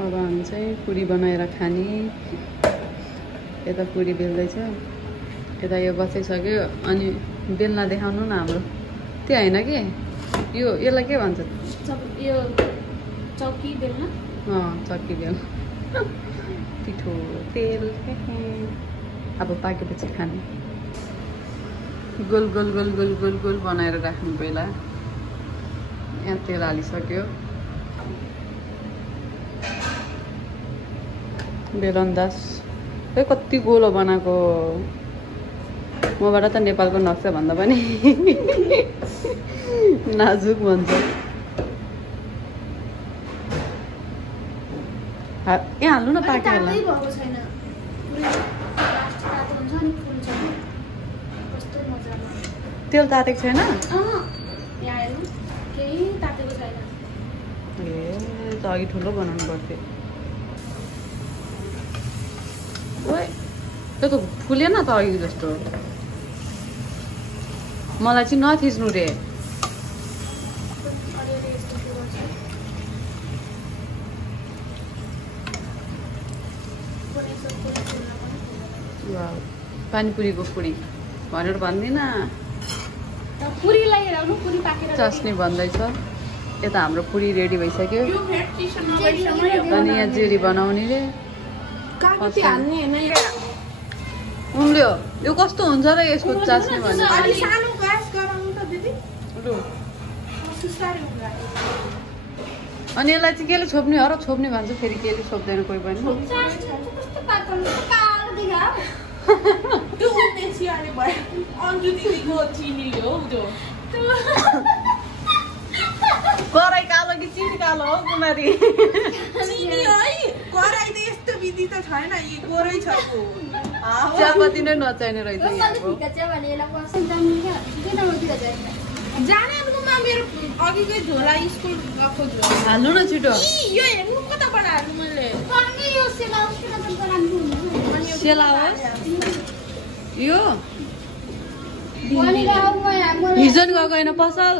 अब हामी चाहिँ पुरी बनाएर खाने। यता पुरी बेल्दैछ, यता यो बसिसक्यो। अनि बेल्ना देखाउनु न हाम्रो। त्यो होइन कि यो यसलाई के भन्छ? यो चौकी बेल्ना। चक्की बेल। पिठो तेल अब पाकेपछि खाने। Goal goal goal goal goal goal बनाएर राख्नु पहिला। यहाँ तेल हालिसक्यो। बेलन्दाज खै कति गोलो बनाएको। मबाट त नेपालको नक्सा भन्दा पनि नाजुक भन्छ। यहाँ हाल्नु न पाक्यो होला। तेल तातेको छैन? ए त अघि ठुलो बनाउनु पर्थ्यो। त्यो त फुलेन त अघि जस्तो। मलाई चाहिँ नथिच्नु रे। पानीपुरीको पुरी भनेर भन्दिन। चस्नी भन्दैछ। यता हाम्रो पुरी रेडी भइसक्यो। अनि यहाँ जेरी बनाउने रे। उम्ल्यो यो कस्तो हुन्छ र यसको चास्नी भने। अनि यसलाई चाहिँ केले छोप्ने हो र? छोप्ने भन्छ फेरि केले छोप्दैन कोही पनि। कराई कालो कि चिनी कालो हो कुमारी? चिनी है, कराई त यस्तो विधि त छैन, यी कोरै छ। चियापत्ती नै नचाहिने रहेछ यहाँको। जाने अनुमा मेरो अघिकै झोला स्कुल गएको झोला हाल्नु न छिटो। यो हेर्नु कताबाट हाल्नु मैले? सेलाओस् यो हिजो गएको होइन पसल।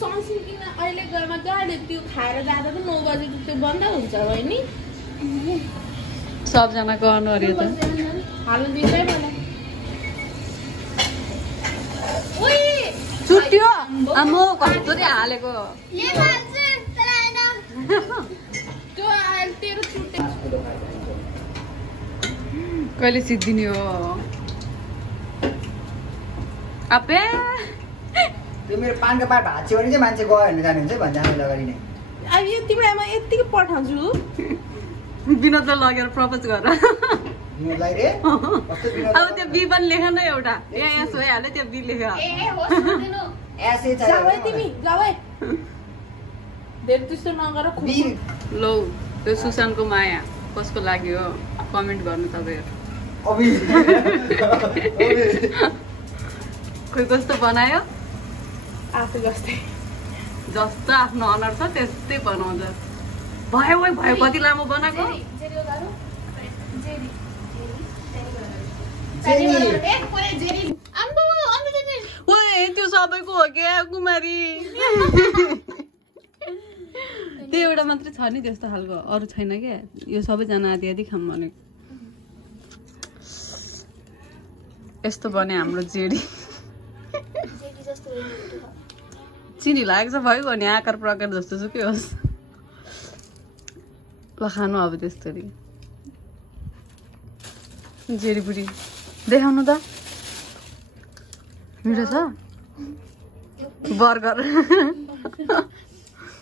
सनस्क्रिन किन अहिले गएमा चाहिँ अहिले त्यो खाएर जाँदा त 9 बजे त्यो बन्द हुन्छ बहिनी। सबजनाको अनुहार यो त हाल्नु दिँदै मलाई। छुट्यो आमो कस्तोरी हालेको। त्यो तेरो छुट्टे कहिले सिद्धिने हो? आपे त्यो मेरो पानको पात भाँच्यो भने चाहिँ मान्छे गयो हेर्न जाने हुन्छ भन्छ हामीले अगाडि नै। अब यति बेलामा यतिकै पठाउँछु। विनोदलाई लगेर प्रपोज गर। विनोदलाई रे कस्तो विनोद? अब त्यो बी पनि लेख न एउटा। यहाँ सोइहाल्यो त्यो बी लेख। एसए छ जाऊ है तिमी, जाऊ है। धेरै त्यस्तो नगर। बी लौ त्यो सुशान्तको माया कसको लागि हो कमेन्ट गर्नु तपाईँहरू। अबि खोइ कस्तो बनायो? आफू जस्तै। जस्तो आफ्नो अनुहार छ त्यस्तै बनाउँछ। भयो भयो कति लामो बनाएको? ओए त्यो सबैको हो क्या कुमारी? त्यो एउटा मात्रै छ नि त्यस्तो खालको, अरू छैन क्या। यो सबैजना आधी आधी खाऊँ भनेको। यस्तो बने हाम्रो जेडी। चिनी लागेको छ भयो नि आकार प्रकार जस्तो छ के होस्। ल खानु अब त्यस्तरी। जेडी बुढी देखाउनु त। मिठो छ बर्गर।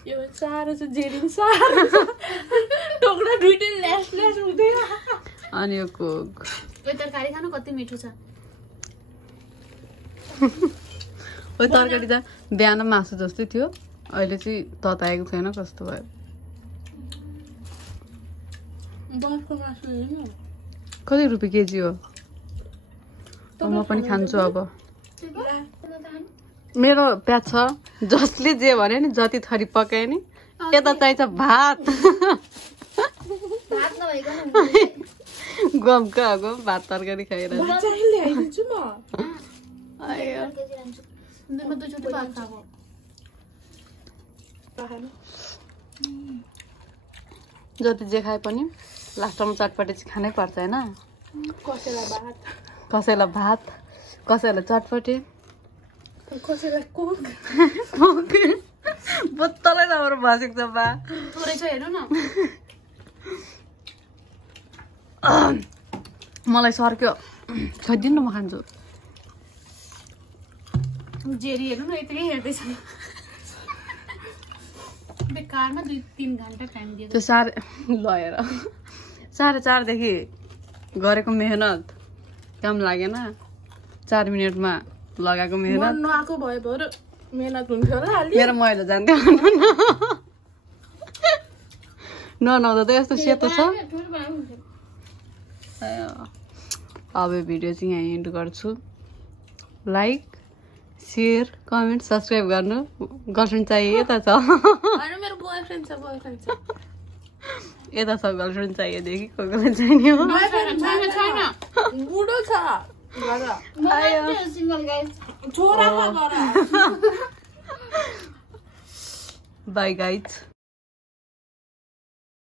यो साह्रो छ जेरी साह्रो छ। टोक्रा दुईटै ल्यास ल्यास हुँदैन। अनि यो कोक। यो तरकारी खानु कति मिठो छ। ओ तरकारी त बिहान मासु जस्तै थियो, अहिले चाहिँ तताएको छैन कस्तो भयो। कति रुपियाँ केजी हो? म पनि खान्छु अब। मेरो प्याज छ, जसले जे भन्यो नि जति थरी पकाए नि यता चाहिन्छ भात। गमका गम भात तरकारी खाएर। जति जे खाए पनि लास्टमा चटपटी चाहिँ खानै पर्छ होइन कसैलाई भात कसैलाई चटपटी कसैलाई कोक बोतलै राम्रो बसेको छ बा थोरै छ हेर्नु न मलाई सर्क्यो खैदिनु म खान्छु जेरी हेर्नु न यतिकै हेर्दैछ बेकारमा 2-3 घन्टा टाइम दियो त्यो लएर 4:30 देखि गरेको मेहनत काम लागेन 4 मिनेटमा लगाएको मेहनत नआएको भए भएर मेहनत हुन्थ्यो होला मेरो मैला जान्थ्यो ननाउँदा त यस्तो सेतो छ अब भिडियो चाहिँ यहाँ एन्ड गर्छु लाइक शेयर कमेन्ट सब्सक्राइब गर्नु गर्लफ्रेन्ड चाहिए यता छ मेरो बोयफ्रेन्ड छ यता छ गर्लफ्रेन्ड चाहिए देखि कोही चाहिने हो बुढो छ सिंगल गाइस छोरा बाई गाइज